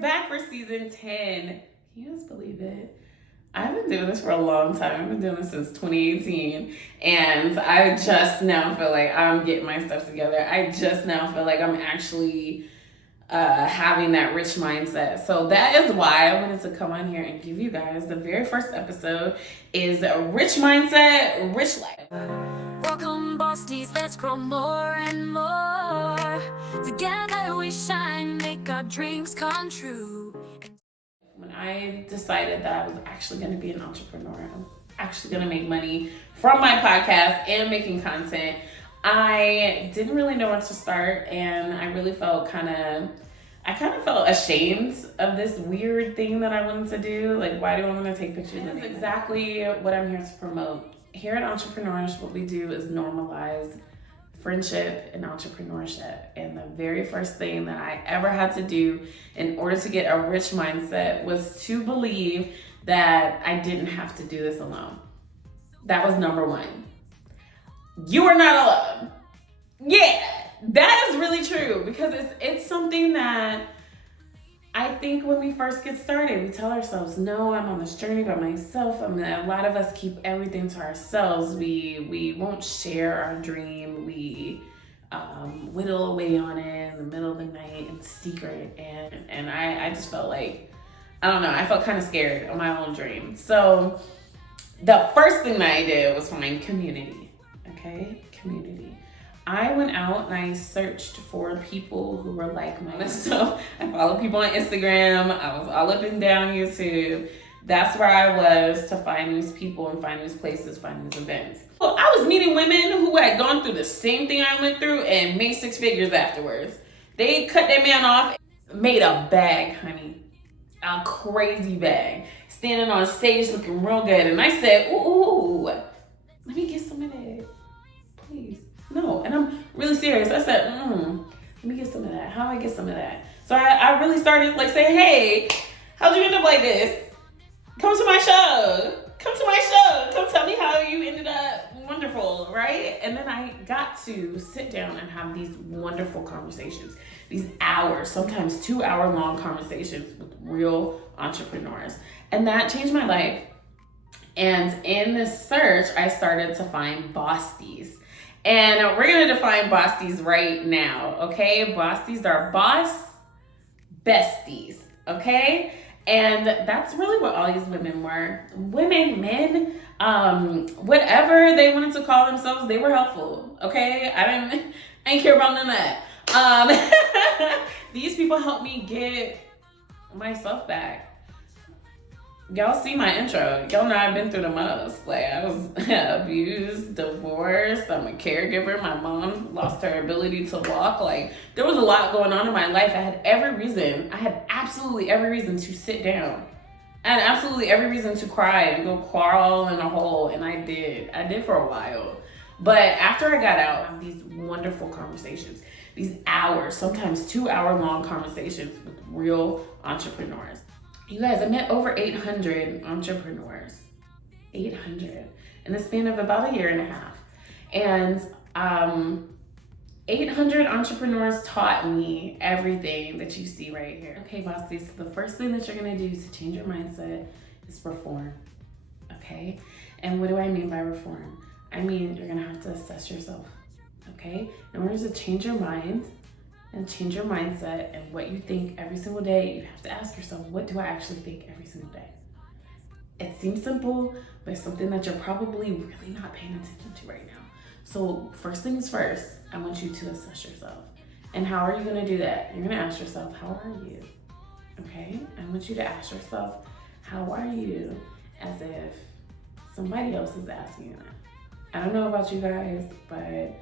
back for season 10. Can you guys believe it? I've been doing this for a long time. I've been doing this since 2018. And I just now feel like I'm getting my stuff together. I just now feel like I'm actually having that rich mindset. So that is why I wanted to come on here and give you guys the very first episode is a rich mindset, rich life. Welcome, besties, let's grow more and more. Together we shine, make our dreams come true. When I decided that I was actually going to be an entrepreneur, I was actually going to make money from my podcast and making content, I didn't really know where to start, and I really felt I felt ashamed of this weird thing that I wanted to do. Like, why do I want to take pictures? That's exactly what I'm here to promote. Here at Entrepreneurs, what we do is normalize friendship and entrepreneurship. And the very first thing that I ever had to do in order to get a rich mindset was to believe that I didn't have to do this alone. That was number one. You are not alone. Yeah, that is really true, because it's something that I think when we first get started, we tell ourselves, no, I'm on this journey by myself. I mean, a lot of us keep everything to ourselves. We won't share our dream. We whittle away on it in the middle of the night in secret. And I just felt like, I don't know, I felt kind of scared of my own dream. So the first thing that I did was find community, okay? Community. I went out and I searched for people who were like-minded. So I follow people on Instagram. I was all up and down YouTube. That's where I was to find these people and find these places, find these events. Well, I was meeting women who had gone through the same thing I went through and made 6 figures afterwards. They cut their man off, made a bag, honey. A crazy bag. Standing on stage looking real good. And I said, ooh, let me get some of that, please. No, and I'm really serious. I said, let me get some of that. How do I get some of that? So I really started like saying, hey, how'd you end up like this? Come to my show. Come to my show. Come tell me how you ended up wonderful, right? And then I got to sit down and have these wonderful conversations, these hours, sometimes 2-hour long conversations with real entrepreneurs. And that changed my life. And in this search, I started to find besties. And we're going to define besties right now, okay? Besties are boss besties, okay? And that's really what all these women were. Women, men, whatever they wanted to call themselves, they were helpful, okay? I didn't care about none of that. These people helped me get myself back. Y'all see my intro. Y'all know I've been through the most. Like, I was abused, divorced. I'm a caregiver. My mom lost her ability to walk. Like, there was a lot going on in my life. I had absolutely every reason to sit down. I had absolutely every reason to cry and go crawl in a hole. And I did. I did for a while. But after I got out, I had these wonderful conversations. These hours, sometimes 2-hour long conversations with real entrepreneurs. You guys, I met over 800 entrepreneurs, 800 in the span of about a year and a half. And 800 entrepreneurs taught me everything that you see right here. Okay, besties, so the first thing that you're gonna do to change your mindset is reform, okay? And what do I mean by reform? I mean, you're gonna have to assess yourself, okay? In order to change your mind, and change your mindset and what you think every single day, you have to ask yourself, what do I actually think every single day? It seems simple, but it's something that you're probably really not paying attention to right now. So first things first, I want you to assess yourself. And how are you gonna do that? You're gonna ask yourself, how are you? Okay? I want you to ask yourself, how are you? As if somebody else is asking you that. I don't know about you guys, but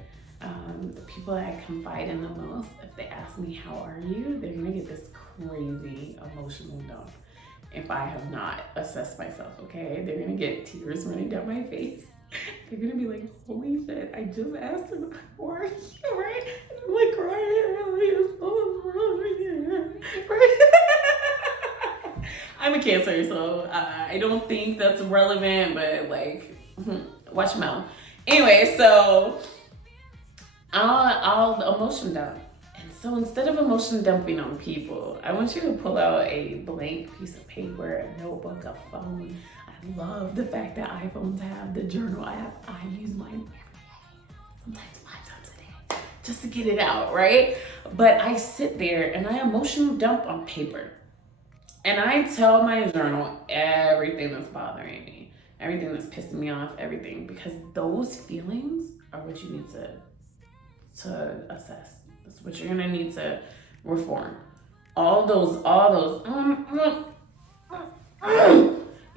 the people that I confide in the most, if they ask me, how are you? They're gonna get this crazy emotional dump if I have not assessed myself, okay? They're gonna get tears running down my face. They're gonna be like, holy shit, I just asked him, how are you, right? And I'm like crying, right? I'm a Cancer, so I don't think that's relevant, but like, watch your mouth. Anyway, so I'll emotion dump and So instead of emotion dumping on people, I want you to pull out a blank piece of paper, a notebook, a phone. I love the fact that iPhones have the journal app. I use mine every day, sometimes 5 times a day, just to get it out, right? But I sit there and I emotion dump on paper. And I tell my journal everything that's bothering me, everything that's pissing me off, everything, because those feelings are what you need to assess. That's what you're gonna need to reform. All those,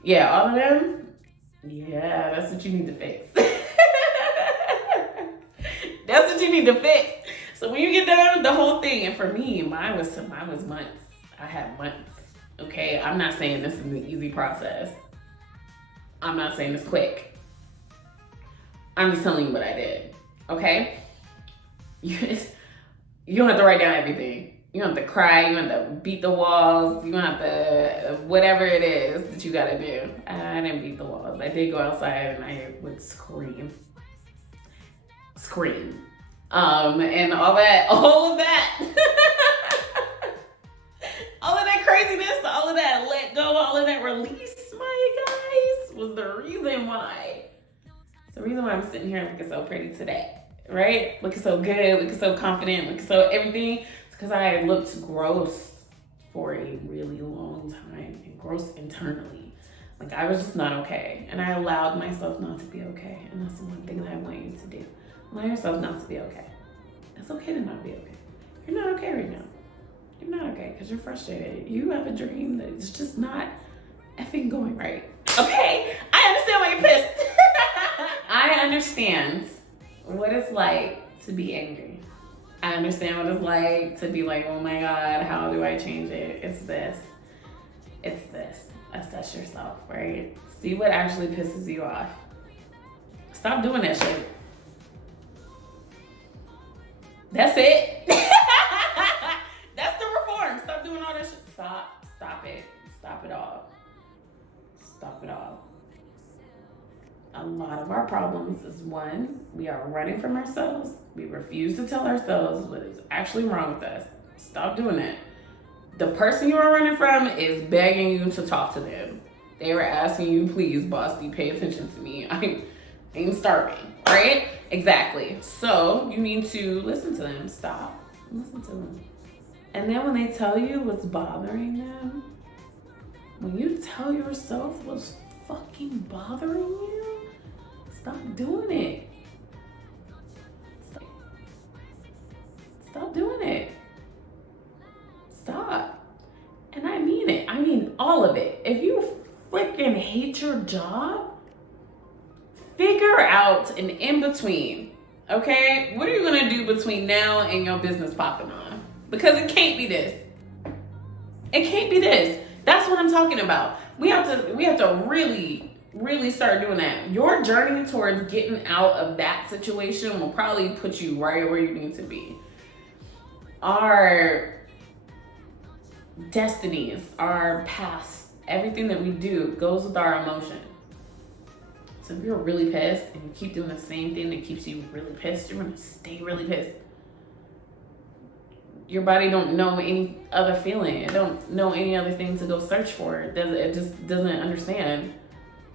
yeah, all of them, yeah, that's what you need to fix. That's what you need to fix. So when you get done with the whole thing, and for me, mine was months. I had months, okay? I'm not saying this is an easy process. I'm not saying it's quick. I'm just telling you what I did, okay? You don't have to write down everything. You don't have to cry. You don't have to beat the walls. You don't have to, whatever it is that you gotta do. I didn't beat the walls. I did go outside and I would scream. And all of that, all of that craziness, all of that let go, all of that release, my guys, was the reason why. It's the reason why I'm sitting here looking so pretty today. Right? Looking so good, looking so confident, looking so everything. It's because I looked gross for a really long time, and gross internally. Like I was just not okay. And I allowed myself not to be okay. And that's the one thing that I want you to do. Allow yourself not to be okay. It's okay to not be okay. You're not okay right now. You're not okay because you're frustrated. You have a dream that is just not effing going right. Okay? I understand why you're pissed. I understand what it's like to be angry. I understand what it's like to be like, oh my God, how do I change it? It's this. Assess yourself, right? See what actually pisses you off. Stop doing that shit. That's it. That's the reform. Stop doing all that shit. Stop it. Stop it all. Stop it all. A lot of our problems is one, we are running from ourselves. We refuse to tell ourselves what is actually wrong with us. Stop doing that. The person you are running from is begging you to talk to them. They were asking you, please, bossy, pay attention to me. I'm starving, right? Exactly. So you need to listen to them. Stop. Listen to them. And then when they tell you what's bothering them, when you tell yourself what's fucking bothering you, stop doing it. Stop doing it. Stop. And I mean it. I mean all of it. If you freaking hate your job, figure out an in-between. Okay? What are you gonna do between now and your business popping on? Because it can't be this. It can't be this. That's what I'm talking about. We have to really start doing that. Your journey towards getting out of that situation will probably put you right where you need to be. Our destinies, our paths, everything that we do goes with our emotion. So if you're really pissed and you keep doing the same thing that keeps you really pissed, you're gonna stay really pissed. Your body don't know any other feeling. It don't know any other thing to go search for. It just doesn't understand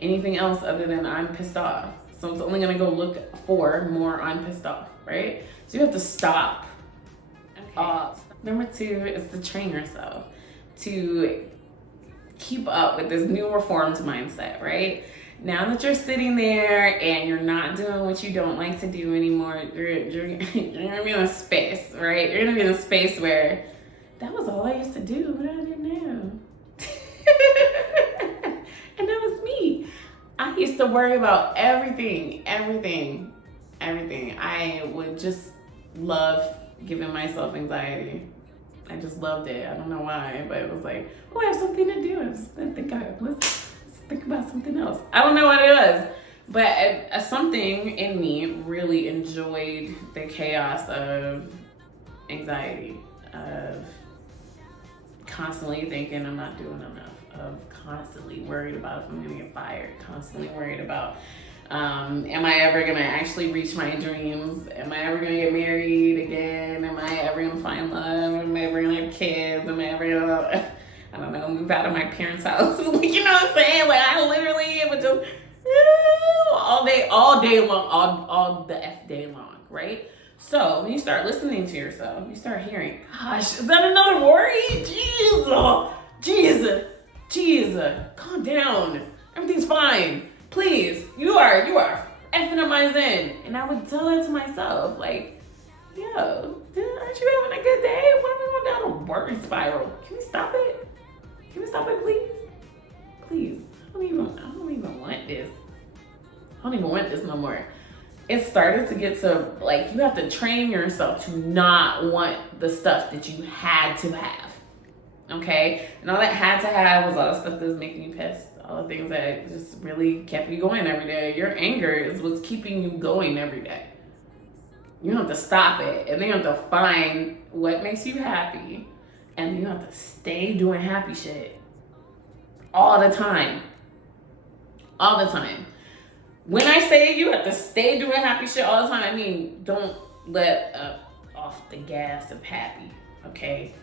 anything else other than I'm pissed off. So it's only gonna go look for more I'm pissed off, right? So you have to stop. Okay. Number 2 is to train yourself to keep up with this new reformed mindset, right? Now that you're sitting there and you're not doing what you don't like to do anymore, you're gonna be in a space, right? You're gonna be in a space where that was all I used to do. What do I do now? And that was me. I used to worry about everything. I would just love giving myself anxiety. I just loved it. I don't know why, but it was like, oh, I have something to do. Let's think about something else. I don't know what it was, but something in me really enjoyed the chaos of anxiety, of constantly thinking I'm not doing enough, of constantly worried about if I'm gonna get fired, constantly worried about am I ever gonna actually reach my dreams? Am I ever gonna get married again? Am I ever gonna find love? kids and I don't know, move out of my parents' house. You know what I'm saying? Like, I literally would just all day long, all the F day long, right? So when you start listening to yourself, you start hearing, gosh, is that another worry? Jesus, calm down. Everything's fine. Please, you are effing up my zen. And I would tell that to myself, like, yo, aren't you having a good day? What are we going down a worry spiral? Can we stop it? Can we stop it, please? Please. I don't even want this. I don't even want this no more. It started to get to, like, you have to train yourself to not want the stuff that you had to have. Okay? And all that had to have was all the stuff that was making you pissed. All the things that just really kept you going every day. Your anger is what's keeping you going every day. You have to stop it. And then you have to find what makes you happy. And you have to stay doing happy shit. All the time. All the time. When I say you have to stay doing happy shit all the time, I mean, don't let up off the gas of happy, okay?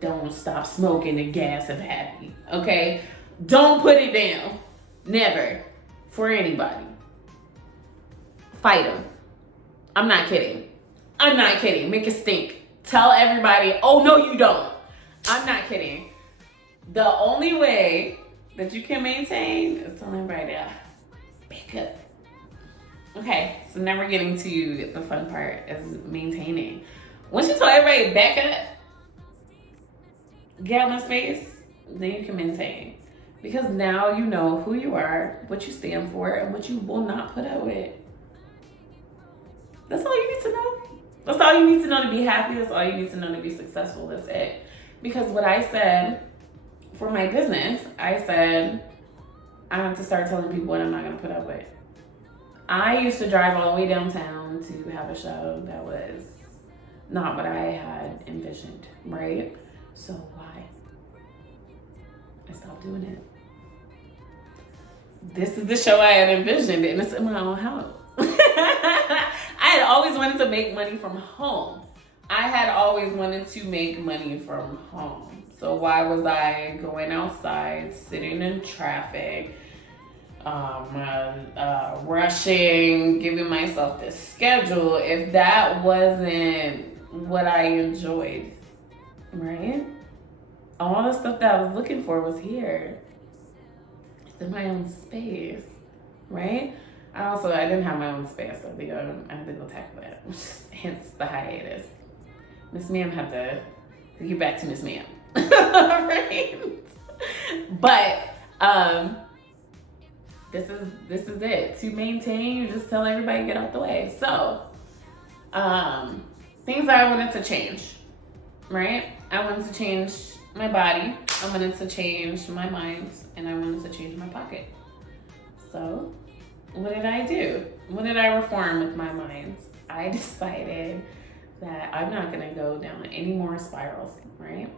Don't stop smoking the gas of happy, okay? Don't put it down. Never. For anybody. Fight them. I'm not kidding. Make it stink. Tell everybody, oh, no, you don't. I'm not kidding. The only way that you can maintain is telling everybody to pick up. Okay, so now we're getting to the fun part, is maintaining. Once you tell everybody back up, get out of my space, then you can maintain. Because now you know who you are, what you stand for, and what you will not put up with. That's all you need to know. That's all you need to know to be happy. That's all you need to know to be successful. That's it. Because what I said for my business, I said I have to start telling people what I'm not going to put up with. I used to drive all the way downtown to have a show that was not what I had envisioned, right? So why? I stopped doing it. This is the show I had envisioned, and it's in my own house. I had always wanted to make money from home. So why was I going outside, sitting in traffic, rushing, giving myself this schedule if that wasn't what I enjoyed, right? All the stuff that I was looking for was here. It's in my own space, right? I didn't have my own space, so I had to go tackle that, hence the hiatus. Miss Ma'am had to get back to Miss Ma'am, right? But this is it. To maintain, you just tell everybody get out the way. So, things that I wanted to change, right? I wanted to change my body, I wanted to change my mind, and I wanted to change my pocket. So, what did I do? What did I reform with my mind? I decided that I'm not gonna go down any more spirals, right?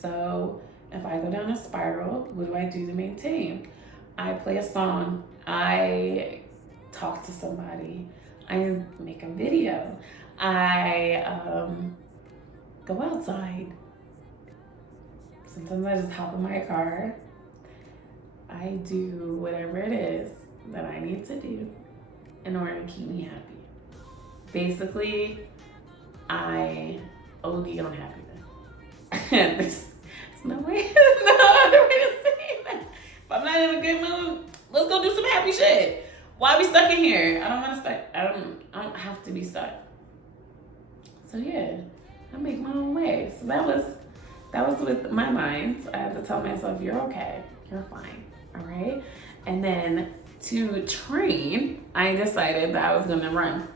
So, if I go down a spiral, what do I do to maintain? I play a song, I talk to somebody, I make a video, I go outside. Sometimes I just hop in my car. I do whatever it is that I need to do in order to keep me happy. Basically, I OD on happiness. There's no other way to say that. If I'm not in a good mood, let's go do some happy shit. Why are we stuck in here? I don't want to stuck. I don't have to be stuck. So yeah, I make my own way. So that was with my mind. I had to tell myself, you're okay, you're fine, all right? And then to train, I decided that I was gonna run.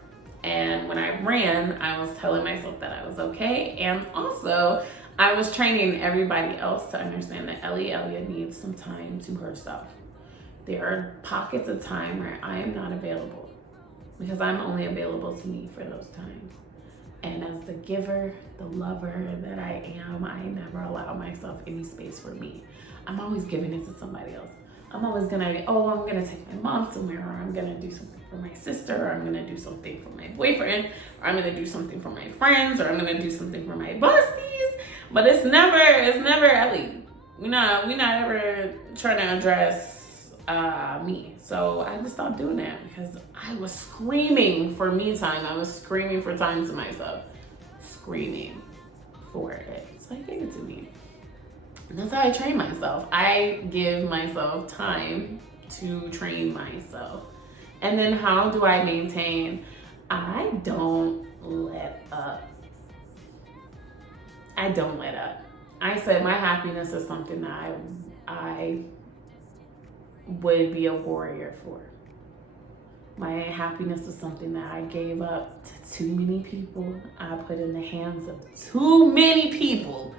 And when I ran, I was telling myself that I was okay. And also, I was training everybody else to understand that Elliot needs some time to herself. There are pockets of time where I am not available because I'm only available to me for those times. And as the giver, the lover that I am, I never allow myself any space for me. I'm always giving it to somebody else. I'm always I'm gonna take my mom somewhere, or I'm gonna do something for my sister, or I'm gonna do something for my boyfriend, or I'm gonna do something for my friends, or I'm gonna do something for my bossies, But it's never Ellie. We're not ever trying to address me. So I just stopped doing that because I was screaming for me time. I was screaming for time to myself. Screaming for it. So I gave it to me. And that's how I train myself. I give myself time to train myself. And then how do I maintain? I don't let up. I don't let up. I said my happiness is something that I would be a warrior for. My happiness is something that I gave up to too many people. I put in the hands of too many people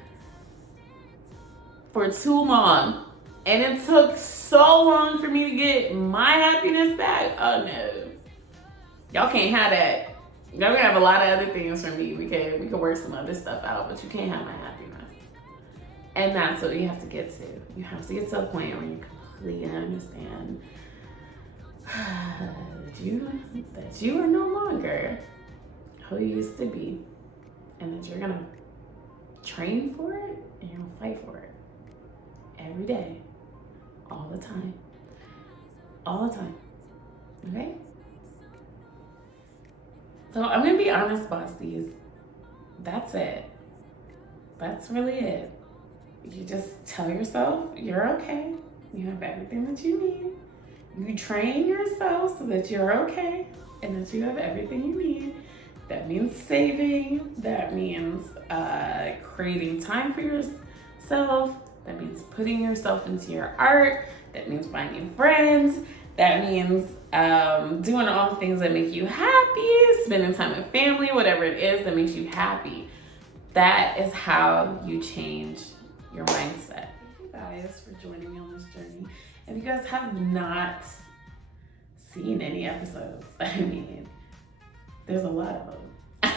for too long. And it took so long for me to get my happiness back. Oh no. Y'all can't have that. Y'all gonna have a lot of other things from me. We can work some other stuff out, but you can't have my happiness. And that's what you have to get to. You have to get to a point where you completely understand that you are no longer who you used to be, and that you're gonna train for it and you're gonna fight for it every day, all the time. Okay? So I'm gonna be honest, Bosties. That's it. That's really it. You just tell yourself you're okay. You have everything that you need. You train yourself so that you're okay and that you have everything you need. That means saving. That means creating time for yourself. That means putting yourself into your art. That means finding friends. That means doing all the things that make you happy, spending time with family, whatever it is that makes you happy. That is how you change your mindset. Thank you guys for joining me on this journey. If you guys have not seen any episodes, I mean, there's a lot of them.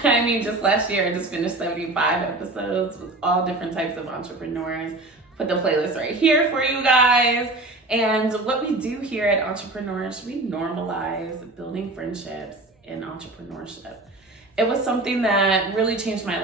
I mean, just last year I just finished 75 episodes with all different types of entrepreneurs. Put the playlist right here for you guys. And what we do here at Entrepreneurs, we normalize building friendships in entrepreneurship. It was something that really changed my life.